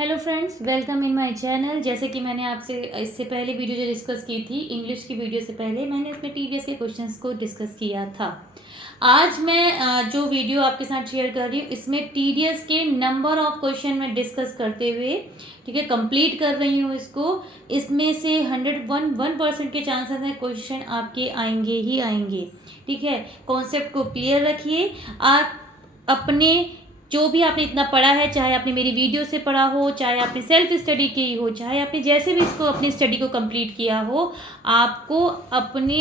Hello friends, welcome in my channel. जैसे कि मैंने आपसे इससे पहले वीडियो जो डिस्कस की थी, इंग्लिश की वीडियो से पहले मैंने उसमें टीडीएस के क्वेश्चंस को डिस्कस किया था। आज मैं जो वीडियो आपके साथ शेयर कर रही हूँ, इसमें टीडीएस के नंबर ऑफ क्वेश्चन में डिस्कस करते हुए, ठीक है, कंप्लीट कर रही हूँ इसको। इसमें से 101% के चांसेस हैं क्वेश्चन आपके आएंगे ही आएंगे, ठीक है। कॉन्सेप्ट को क्लियर रखिए। आप अपने जो भी आपने इतना पढ़ा है, चाहे आपने मेरी वीडियो से पढ़ा हो, चाहे आपने सेल्फ स्टडी की हो, चाहे आपने जैसे भी इसको अपनी स्टडी को कंप्लीट किया हो, आपको अपने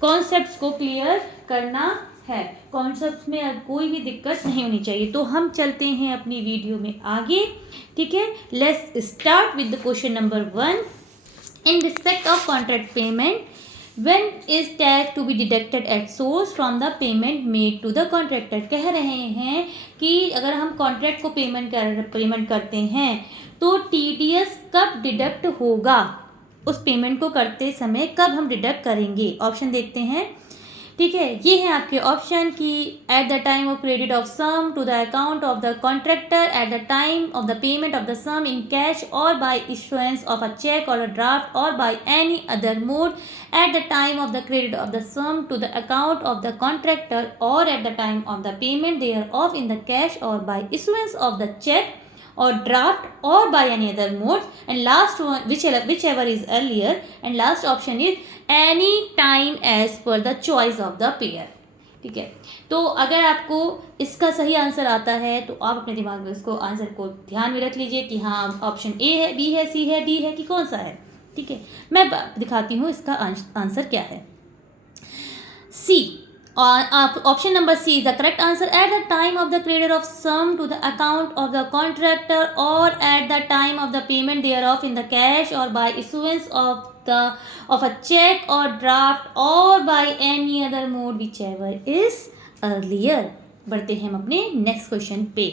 कॉन्सेप्ट्स को क्लियर करना है। कॉन्सेप्ट्स में कोई भी दिक्कत नहीं होनी चाहिए। तो हम चलते हैं अपनी वीडियो में आगे, ठीक है। Let's start with the question number 1। In respect of contract payment, when is tax to be deducted at source from the payment made to the contractor। कह रहे हैं कि अगर हम कॉन्ट्रैक्ट को पेमेंट करते हैं तो टीडीएस कब डिडक्ट होगा, उस पेमेंट को करते समय कब हम डिडक्ट करेंगे। ऑप्शन देखते हैं, ठीक है। ये है आपके ऑप्शन कि at the time of credit of sum to the account of the contractor, at the time of the payment of the sum in cash or by issuance of a cheque or a draft or by any other mode, at the time of the credit of the sum to the account of the contractor or at the time of the payment thereof in the cash or by issuance of the cheque or draft or by any other mode, and last one whichever is earlier, and last option is any time as per the choice of the payer, ठीक है। तो अगर आपको इसका सही answer आता है तो आप अपने दिमाग में इसको आंसर को ध्यान में रख लीजिए कि हाँ ऑप्शन ए है, बी है, सी है, डी है कि कौन सा है, ठीक है। मैं दिखाती हूँ इसका आंसर क्या है। सी, option number C is the correct answer। At the time of the credit of sum to the account of the contractor or at the time of the payment thereof in the cash or by issuance of a check or draft or by any other mode whichever is earlier। बढ़ते हैं हम अपने next question पे।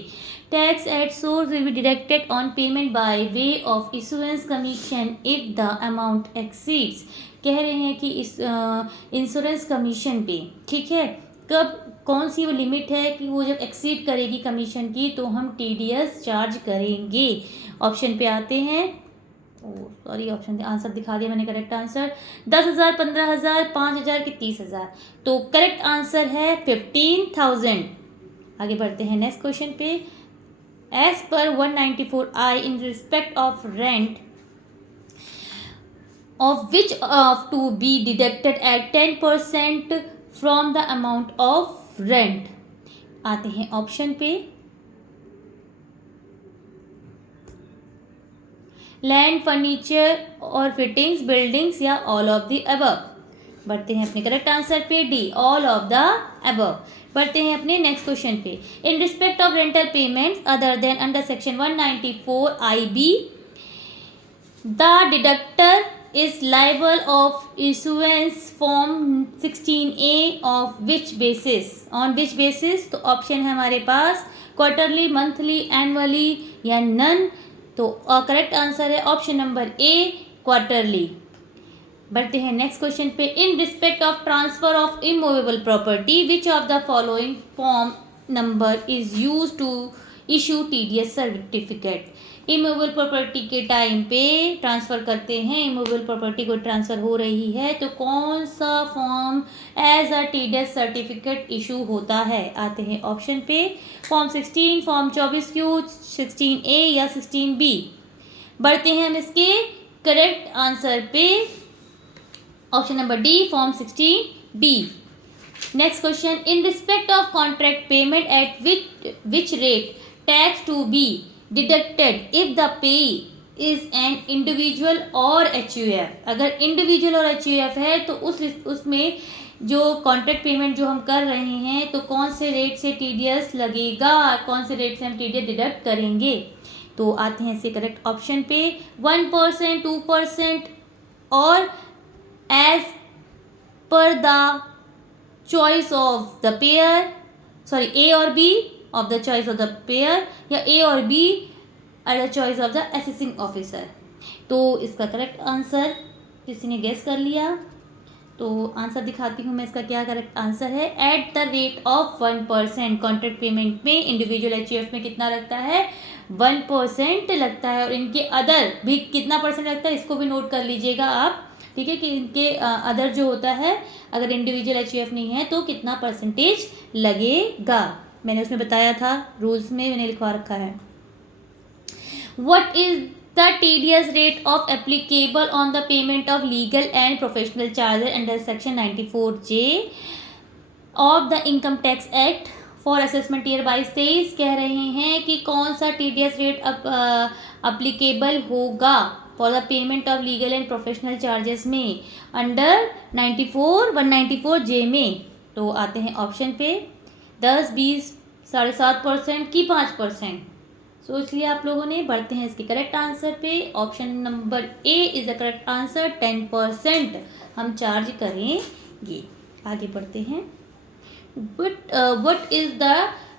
Tax at source will be deducted on payment by way of issuance commission if the amount exceeds. कह रहे हैं कि इस इंश्योरेंस कमीशन पे, ठीक है, कब कौन सी वो लिमिट है कि वो जब एक्सीड करेगी कमीशन की तो हम टीडीएस चार्ज करेंगे। ऑप्शन पे आते हैं, सॉरी ऑप्शन आंसर दिखा दिया मैंने। करेक्ट आंसर 10,000, 15,000, 5,000 कि 30,000। तो करेक्ट आंसर है 15,000। आगे बढ़ते हैं नेक्स्ट क्वेश्चन पे। As per 194I in respect of rent of which of to be deducted at 10% from the amount of rent। आते हैं ऑप्शन पे, लैंड, फर्नीचर और फिटिंग्स, बिल्डिंग्स या ऑल ऑफ द अबव। बढ़ते हैं अपने करेक्ट आंसर पे, D, all of the above. बढ़ते हैं अपने नेक्स्ट क्वेश्चन पे। In respect of rental payments other than under section 194IB, the deductor is liable of issuance form 16A of which basis, on which basis। तो option है हमारे पास quarterly, monthly, annually या none. तो correct answer है option number A, quarterly. बढ़ते हैं next question पे। In respect of transfer of immovable property which of the following form number is use to issue TDS certificate. Immovable property के time पे transfer करते हैं, immovable property को transfer हो रही है तो कौन सा form as a TDS certificate issue होता है। आते हैं ऑप्शन पे, फॉर्म 16, फॉर्म 24Q, 16A या 16B। बढ़ते हैं हम इसके करेक्ट आंसर पे, option number D, form 16B। Next question. In respect of contract payment at which rate tax to be deducted if the payee is an individual और HUF। अगर individual और HUF है तो उसमें जो कॉन्ट्रैक्ट पेमेंट जो हम कर रहे हैं तो कौन से रेट से टीडीएस लगेगा, कौन से रेट से हम टीडीएस डिडक्ट करेंगे। तो आते हैं इससे करेक्ट ऑप्शन पे, 1%, 2% or as per the choice of the payer, sorry A or B of the choice of the payer या A or B at the choice of the assessing officer. तो इसका correct answer किसी ने guess कर लिया तो answer दिखाती हूँ मैं इसका, क्या करेक्ट आंसर है। At the rate of 1%। Contract payment में इंडिविजुअल एचयूएफ में कितना लगता है, 1% लगता है। और इनके अदर भी कितना परसेंट लगता है, इसको भी नोट कर लीजिएगा आप, ठीक है, कि इनके अदर जो होता है, अगर इंडिविजुअल एचयूएफ नहीं है तो कितना परसेंटेज लगेगा। मैंने उसमें बताया था, रूल्स में मैंने लिखवा रखा है। What is the TDS rate of applicable on the payment of legal and professional charges under section 94J of the Income Tax Act for assessment year 22-23 कह रहे हैं कि कौन सा TDS रेट अप्लीकेबल होगा for the payment of legal and professional charges में under 194J में। तो आते हैं ऑप्शन पे, 10, 20, 7.5% की 5%। सोच लिया आप लोगों ने। बढ़ते हैं इसके करेक्ट आंसर पे। Option number A is the correct answer, 10% हम चार्ज करेंगे। आगे बढ़ते हैं। What is the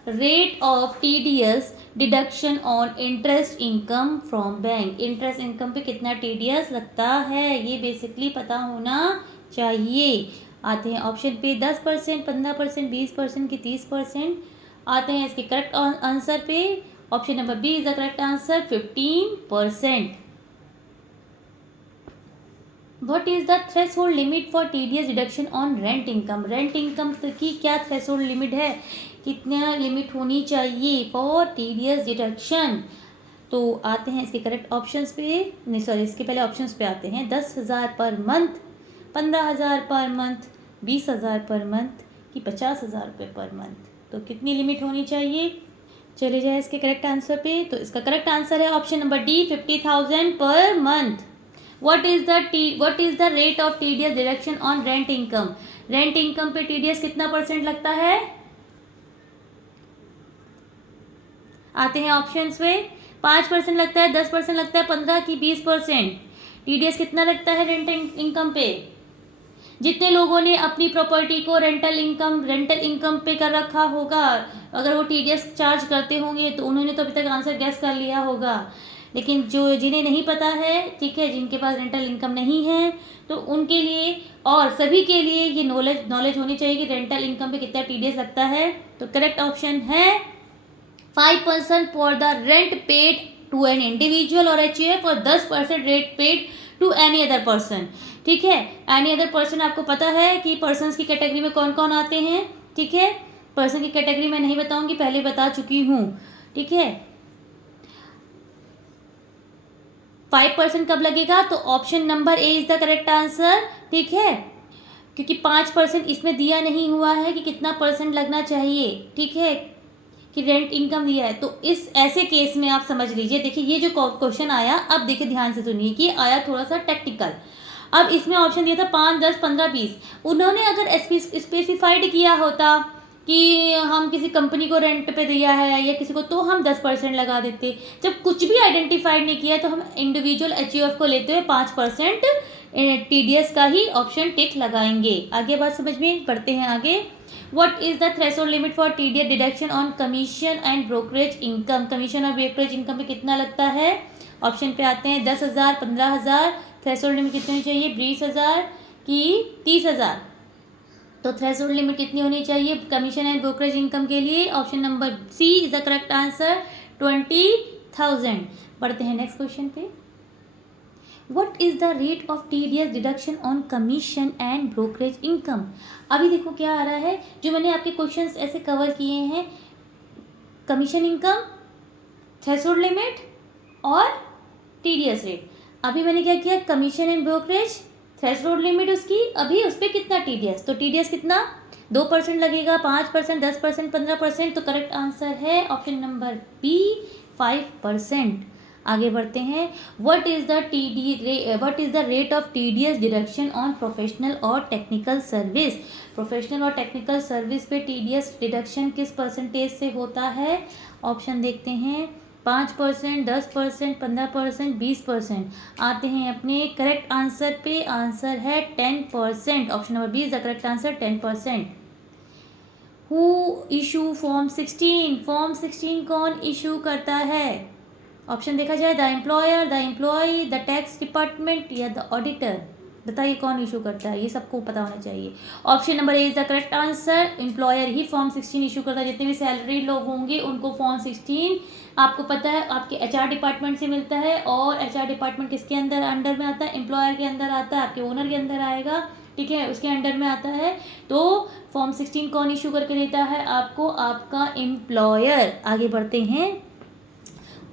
rate of TDS deduction on interest income from bank. Interest income पे कितना टीडीएस लगता है, ये बेसिकली पता होना चाहिए। आते हैं ऑप्शन पे, 10%, 15%, 20% की 30%। आते हैं इसके करेक्ट आंसर पे। Option number B is the correct answer, 15%। What is the threshold limit for TDS deduction on rent income. Rent income की क्या थ्रेशोल्ड लिमिट है, कितना लिमिट होनी चाहिए फॉर टीडीएस डिडक्शन। तो आते हैं इसके करेक्ट ऑप्शंस पे, नहीं सॉरी, इसके पहले ऑप्शंस पे आते हैं। 10,000 per month, 15,000 per month, 20,000 per month कि 50,000 रुपये पर मंथ। तो कितनी लिमिट होनी चाहिए, चले जाए इसके करेक्ट आंसर पे। तो इसका करेक्ट आंसर है option number D, 50,000 per month. What is the rate of TDS deduction on rent income. Rent income पे टीडीएस कितना परसेंट लगता है। आते हैं ऑप्शंस पे, 5% लगता है, 10% लगता है, 15 की 20%। टीडीएस कितना लगता है रेंट इनकम पे। जितने लोगों ने अपनी प्रॉपर्टी को रेंटल इनकम पे कर रखा होगा, अगर वो टीडीएस चार्ज करते होंगे तो उन्होंने तो अभी तक आंसर गैस कर लिया होगा। लेकिन जिन्हें नहीं पता है, ठीक है, जिनके पास रेंटल इनकम नहीं है, तो उनके लिए और सभी के लिए ये नॉलेज होनी चाहिए कि रेंटल इनकम पे कितना टीडीएस लगता है। तो करेक्ट ऑप्शन है 5% for the rent paid to an individual और एचयूएफ, और 10% rent paid to any other person. ठीक है, एनी अदर पर्सन आपको पता है कि पर्सन्स की कैटेगरी में कौन कौन आते हैं। ठीक है, पर्सन की कैटेगरी में नहीं बताऊंगी, पहले बता चुकी हूँ। ठीक है, 5% कब लगेगा, तो option number A is the correct answer. ठीक है, क्योंकि 5% इसमें दिया नहीं हुआ है कि कितना परसेंट लगना चाहिए। ठीक है, कि रेंट इनकम दिया है, तो इस ऐसे केस में आप समझ लीजिए। देखिए ये जो क्वेश्चन आया, अब देखिए ध्यान से सुनिए कि आया थोड़ा सा टेक्निकल। अब इसमें ऑप्शन दिया था 5, 10, 15, 20। उन्होंने अगर स्पेसिफाइड किया होता कि हम किसी कंपनी को रेंट पे दिया है या किसी को, तो हम 10% लगा देते। जब कुछ भी आइडेंटिफाइड नहीं किया तो हम इंडिविजुअल एचयूएफ को लेते हुए 5% टीडीएस का ही ऑप्शन टिक लगाएंगे। आगे बात समझ में, पढ़ते हैं आगे। What is the threshold limit for TDS deduction on commission and brokerage income? Commission और ब्रोकरेज इनकम पे कितना लगता है। ऑप्शन पे आते हैं 10,000, 15,000। थ्रेशोल्ड लिमिट कितनी होनी चाहिए, 20,000 की 30,000। तो थ्रेशोल्ड लिमिट कितनी होनी चाहिए कमीशन एंड ब्रोकरेज इनकम के लिए। Option number C is the correct answer, 20,000। बढ़ते हैं नेक्स्ट क्वेश्चन पे। What is the rate of TDS deduction on commission and brokerage income? अभी देखो क्या आ रहा है, जो मैंने आपके क्वेश्चंस ऐसे कवर किए हैं, कमीशन इनकम, थ्रेशोल्ड लिमिट और टीडीएस रेट। अभी मैंने क्या किया, commission and brokerage, threshold limit उसकी, अभी उस पर कितना टीडीएस, तो टीडीएस कितना 2% लगेगा, 5%, 10%, 15%। तो करेक्ट आंसर है ऑप्शन नंबर बी, 5%। आगे बढ़ते हैं। What is the rate of TDS deduction on professional और टेक्निकल सर्विस। प्रोफेशनल और टेक्निकल सर्विस पे टीडीएस डिडक्शन किस परसेंटेज से होता है। ऑप्शन देखते हैं, 5%, 10%, 15%, 20%। आते हैं अपने करेक्ट आंसर पे। आंसर है 10%। Option number B is the correct answer, 10%। Who issue form 16। Form 16 कौन इशू करता है। ऑप्शन देखा जाए, the employer, the employee, the tax department या द ऑडिटर। बताइए कौन इशू करता है, ये सबको पता होना चाहिए। Option number A is the correct answer, employer he form 16 issue करता है। जितने भी सैलरी लोग होंगे उनको फॉर्म 16 आपको पता है आपके एचआर डिपार्टमेंट से मिलता है, और एचआर डिपार्टमेंट किसके अंडर में आता है, एम्प्लॉयर के अंदर आता है, आपके ओनर के अंदर आएगा, ठीक है, उसके अंडर में आता है। तो फॉर्म 16 कौन इशू करके देता है आपको, आपका एम्प्लॉयर। आगे बढ़ते हैं,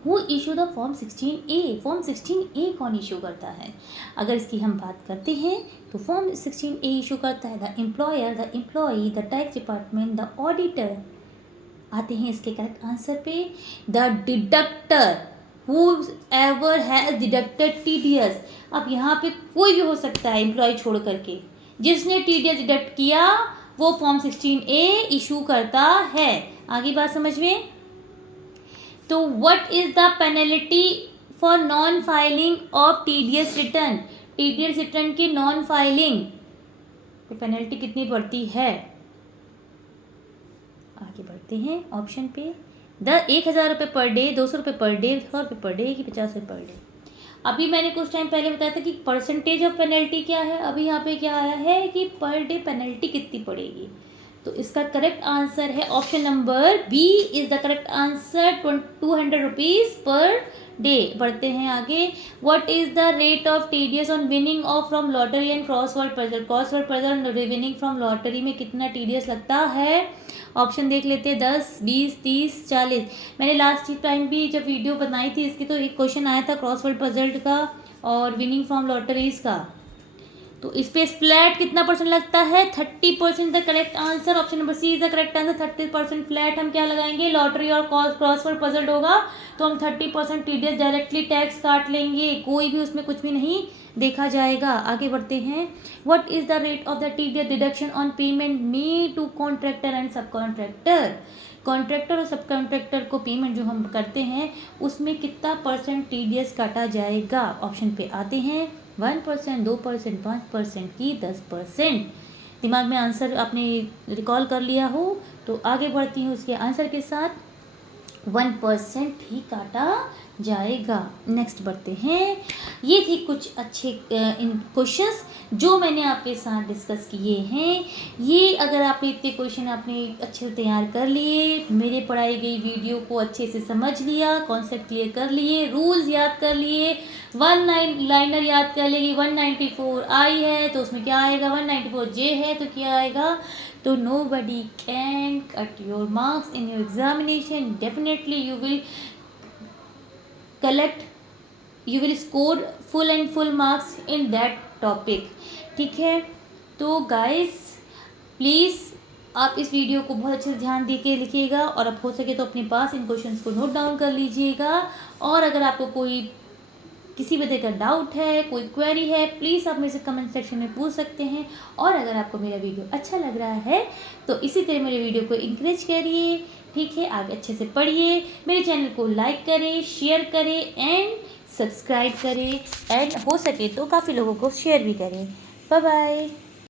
who issue the form 16A, form 16A कौन इशू करता है। अगर इसकी हम बात करते हैं तो फॉर्म 16A इशू करता है the employer, the employee, the tax department, the auditor. आते हैं इसके करेक्ट आंसर पे, the deductor, whoever has deducted TDS। अब यहाँ पे कोई भी हो सकता है एम्प्लॉय छोड़ करके, जिसने TDS डिडक्ट किया वो फॉर्म 16A इशू करता है। आगे बात समझ में। तो what is the penalty for non filing of TDS return, TDS return की नॉन फाइलिंग तो पेनल्टी कितनी पड़ती है। आगे बढ़ते हैं ऑप्शन पे, 1000 रुपये पर डे, 200 रुपये पर डे, 100 रुपये पर डे कि 50 रुपये पर डे। अभी मैंने कुछ टाइम पहले बताया था कि परसेंटेज ऑफ पेनल्टी क्या है, अभी यहाँ पे क्या आया है कि पर डे पेनल्टी कितनी पड़ेगी। तो इसका करेक्ट आंसर है option number B is the correct answer, 200 rupees per day. बढ़ते हैं आगे, what is the rate of TDS on winning of from lottery and crossword puzzle, crossword puzzle winning from lottery में कितना TDS लगता है। Option देख लेते हैं, 10, 20, 30, 40। मैंने लास्ट टाइम भी जब वीडियो बनाई थी इसकी तो एक क्वेश्चन आया था क्रॉसवर्ड पजल का और विनिंग फ्रॉम लॉटरीज का, तो इस पे फ्लैट कितना परसेंट लगता है, 30% the correct answer. Option number C is the correct answer, 30% flat. हम क्या लगाएंगे, लॉटरी और क्रॉसवर्ड पजल होगा तो हम 30% TDS डायरेक्टली टैक्स काट लेंगे, कोई भी उसमें कुछ भी नहीं देखा जाएगा। आगे बढ़ते हैं, what is the rate of the TDS deduction on payment made to contractor and sub contractor. Contractor और सब कॉन्ट्रैक्टर को पेमेंट जो हम करते हैं उसमें कितना परसेंट TDS काटा जाएगा। ऑप्शन पे आते हैं, 1%, 2%, 5% की 10%। दिमाग में आंसर आपने रिकॉल कर लिया हो तो आगे बढ़ती हूँ उसके आंसर के साथ, 1% ही काटा जाएगा। नेक्स्ट बढ़ते हैं, ये थी कुछ अच्छे इन क्वेश्चंस जो मैंने आपके साथ डिस्कस किए हैं। ये अगर आपने इतने क्वेश्चन आपने अच्छे से तैयार कर लिए, मेरे पढ़ाई गई वीडियो को अच्छे से समझ लिया, कॉन्सेप्ट क्लियर कर लिए, रूल्स याद कर लिए, 19 लाइनर याद कर लेगी, 194 आई है तो उसमें क्या आएगा, 194 जे है तो क्या आएगा। तो nobody can cut your marks in your examination. Definitely you will score full and full marks in that topic. ठीक है, तो गाइस प्लीज़ आप इस वीडियो को बहुत अच्छे से ध्यान दे के लिखिएगा और अब हो सके तो अपने पास इन क्वेश्चंस को नोट डाउन कर लीजिएगा। और अगर आपको कोई किसी भी तरह का डाउट है, कोई क्वेरी है, प्लीज़ आप मेरे से कमेंट सेक्शन में पूछ सकते हैं। और अगर आपको मेरा वीडियो अच्छा लग रहा है तो इसी तरह मेरे वीडियो को इंकरेज करिए, ठीक है, आगे अच्छे से पढ़िए, मेरे चैनल को लाइक करें, शेयर करें एंड सब्सक्राइब करें, एंड हो सके तो काफ़ी लोगों को शेयर भी करें। Bye bye.